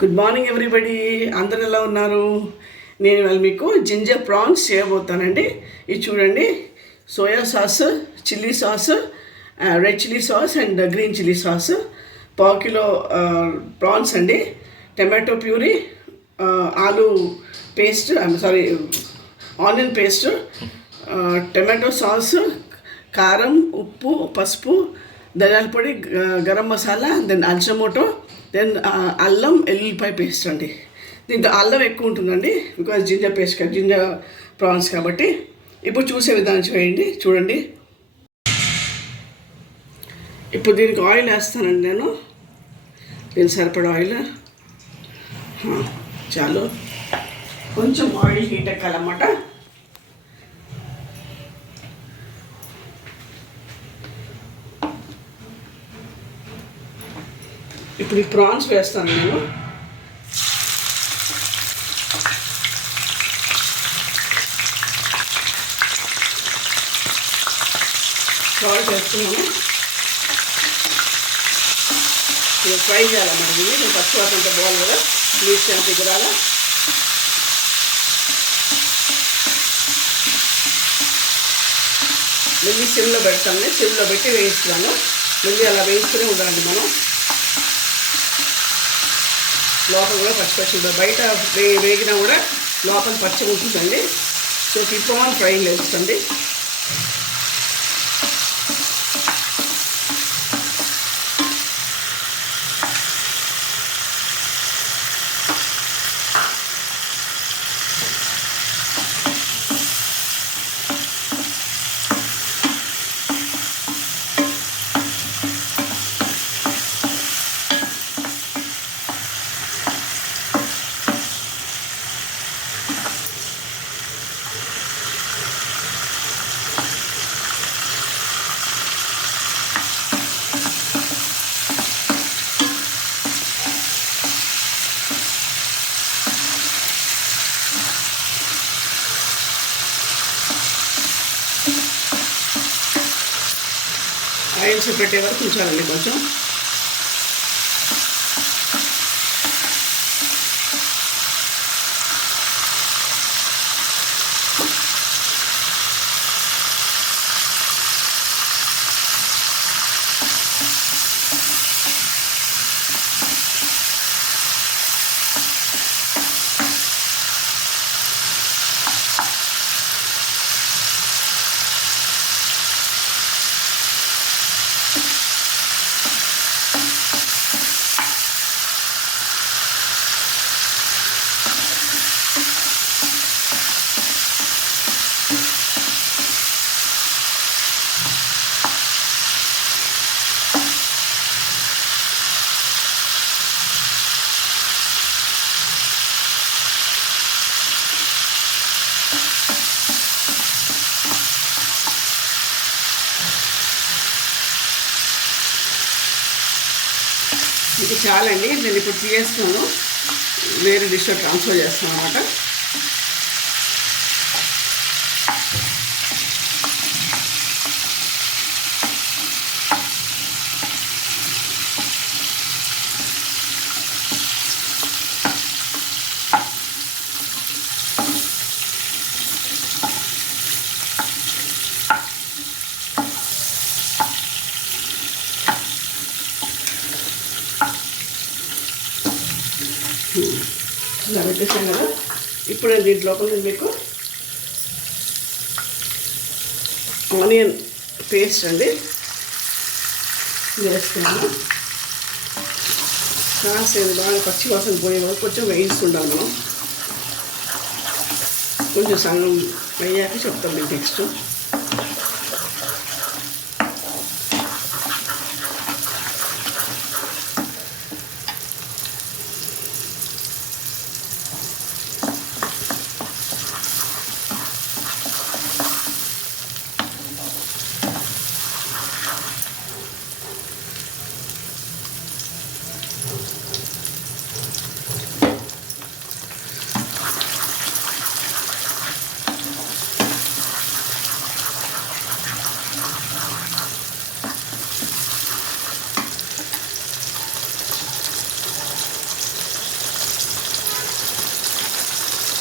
Good morning everybody. అందరు ఎలా ఉన్నారు? నేను ఇవాళ మీకు జింజర్ ప్రాన్స్ చేయబోతానండి. ఇది చూడండి, soya sauce, chilli sauce, red chilli sauce and green chilli sauce, పావు కిలో ప్రాన్స్ అండి, టమాటో ప్యూరీ, ఆలు paste, sorry onion paste, tomato sauce, కారం, ఉప్పు, పసుపు, ధనియాల పొడి, garam masala, then Ajinomoto, then అల్లం ఎల్లిపాయ పేస్ట్ అండి. దీంట్లో అల్లం ఎక్కువ ఉంటుందండి, because ginger paste ginger prawns కాబట్టి. ఇప్పుడు చూసే విధానం చేయండి, చూడండి. ఇప్పుడు దీనికి ఆయిల్ వేస్తానండి నేను. దీనికి సరిపడా ఆయిల్ చాలు. కొంచెం ఆయిల్ హీట్ ఎక్కాలన్నమాట. ఇప్పుడు ఈ ప్రాన్స్ వేస్తాను నేను. సాల్ట్ వేస్తున్నాను. ఇది ఫ్రై చేయాలన్నమాట. దీన్ని పచ్చివాసంతో బాల్ కదా, నీట్స్ అంత ఎగరాల. మళ్ళీ సిమ్లో పెడతాను, సిమ్లో పెట్టి వేయిస్తున్నాను. మళ్ళీ అలా వేయిస్తూనే ఉండాలండి మనం. లోపల కూడా పచ్చి బయట వేగినా కూడా లోపల పచ్చిగా ఉంటుందండి. సో ఈ ప్రాన్ ఫ్రై వేస్తుంది. ఆయిల్స్ పెట్టే వరకు ఉంచాలండి కొంచెం. ఇది చాలండి. నేను ఇప్పుడు తీయేస్తాను, వేరే డిష్లో ట్రాన్స్ఫర్ చేస్తాను అన్నమాట. ఇలా పెట్టేసాను కదా. ఇప్పుడు నేను దీంట్లోపల మీకు ఆనియన్ పేస్ట్ అండి వేస్తున్నాను. కాసేది బాగా పచ్చి వాసన పోయే వరకు కొంచెం వేయిస్తుండాలి మనం. కొంచెం సగం అయ్యాక చెప్తాం మీకు నెక్స్ట్.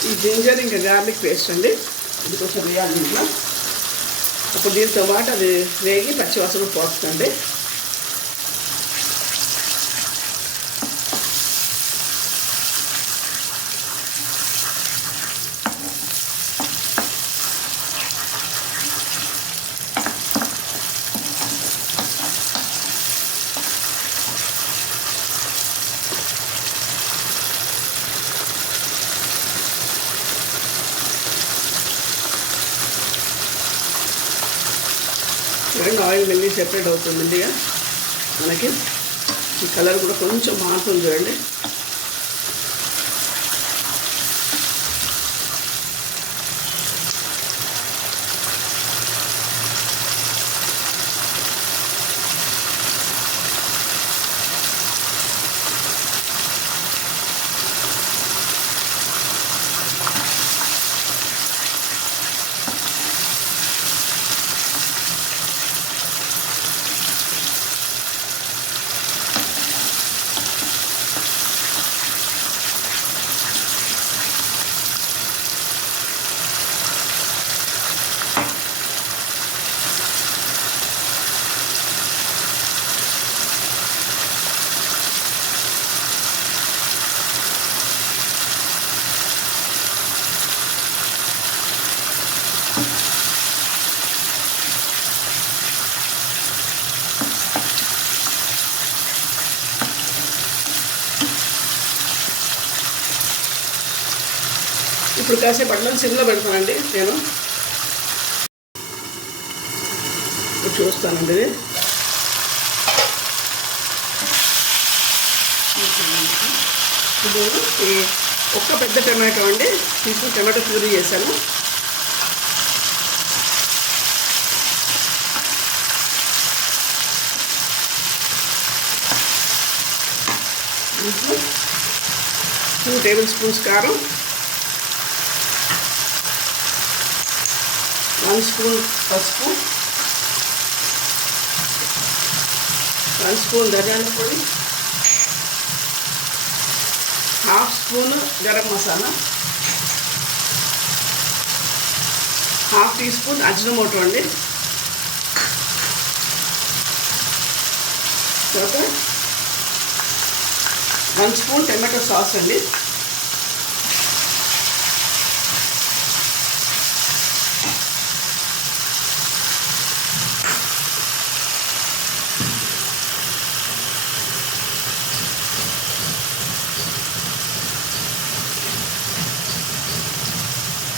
ఈ జింజర్ ఇంకా గార్లిక్ పేస్ట్ అండి, ఇది కొంచెం వేయాలి దీంట్లో. అప్పుడు దీంతో పాటు అది వేగి పచ్చివాసన పోతుందండి. చూడండి ఆయిల్ మళ్ళీ సెపరేట్ అవుతుందండి. ఇక మనకి ఈ కలర్ కూడా కొంచెం మారుతుంది చూడండి. ఇప్పుడు కాసేపు అట్లని సిమ్లో పెడతానండి. నేను చూస్తానండి. ఇది ఒక్క పెద్ద టమాటో అండి, తీసుకుని టమాటో ప్యూరీ చేశాను. దీంట్లో 2 టేబుల్ స్పూన్స్ కారం, 1 స్పూన్ పసుపు, 1 స్పూన్ ధనియాల పొడి, 1/2 spoon garam masala, 1/2 teaspoon Ajinomoto అండి. తర్వాత 1 స్పూన్ టమాటో సాస్ అండి.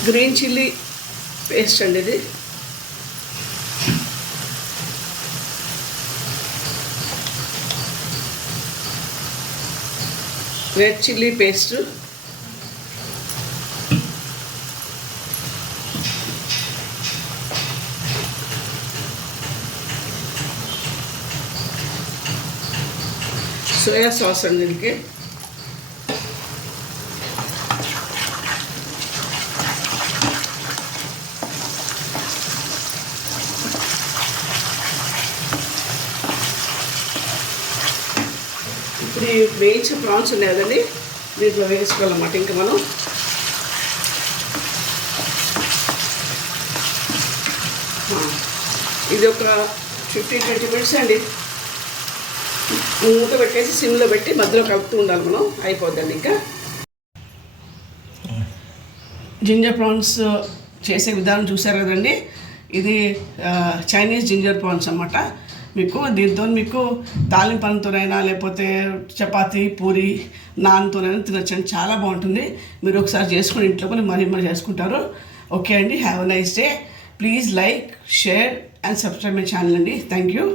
గ్రీన్ చిల్లీ పేస్ట్ అండి ఇది. Red chilli paste, soya sauce అండి దీనికి, ఇప్పుడు ఈ వేయించిన ప్రాన్స్ ఉన్నాయి కదండి, దీంట్లో వేసుకోవాలన్నమాట. ఇంకా మనం ఇది ఒక 15-20 మినిట్స్ అండి మూత పెట్టేసి సిమ్లో పెట్టి మధ్యలో కలుపుతూ ఉండాలి మనం. అయిపోద్దండి. ఇంకా జింజర్ ప్రాన్స్ చేసే విధానం చూసారు కదండి. ఇది చైనీస్ జింజర్ ప్రాన్స్ అన్నమాట. మీకు దీంతో మీకు తాలింపంతోనైనా లేకపోతే చపాతీ పూరి నాన్తోనైనా తినొచ్చండి. చాలా బాగుంటుంది. మీరు ఒకసారి చేసుకుని ఇంట్లో కూడా మరి చేసుకుంటారు. ఓకే అండి, have a nice day. Please like, share and subscribe my channel అండి. Thank you.